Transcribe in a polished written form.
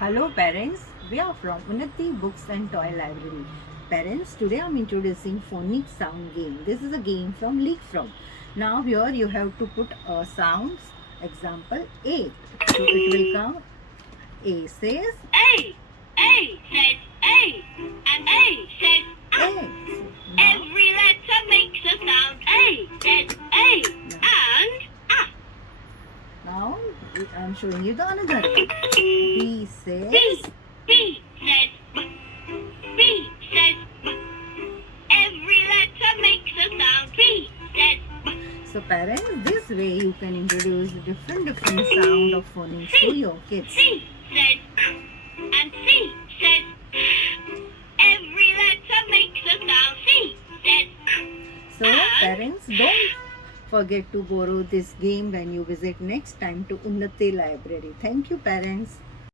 Hello parents, we are from Unnati Books and Toy Library. Parents, today I am introducing phonic sound game. This is a game from Leapfrog. Now here you have to put sounds, example A. So it will come, A says A. A says A. And A says A. A. So now, Every letter makes a sound. A says A. And A. now I am showing you the another. B says B. B says B. B says B. Every letter makes a sound. B says B. So parents, this way you can introduce different sound of phonics to your kids. C says and C says every letter makes a sound. C says So parents, don't forget to borrow this game when you visit next time to Unnati Library. Thank you parents.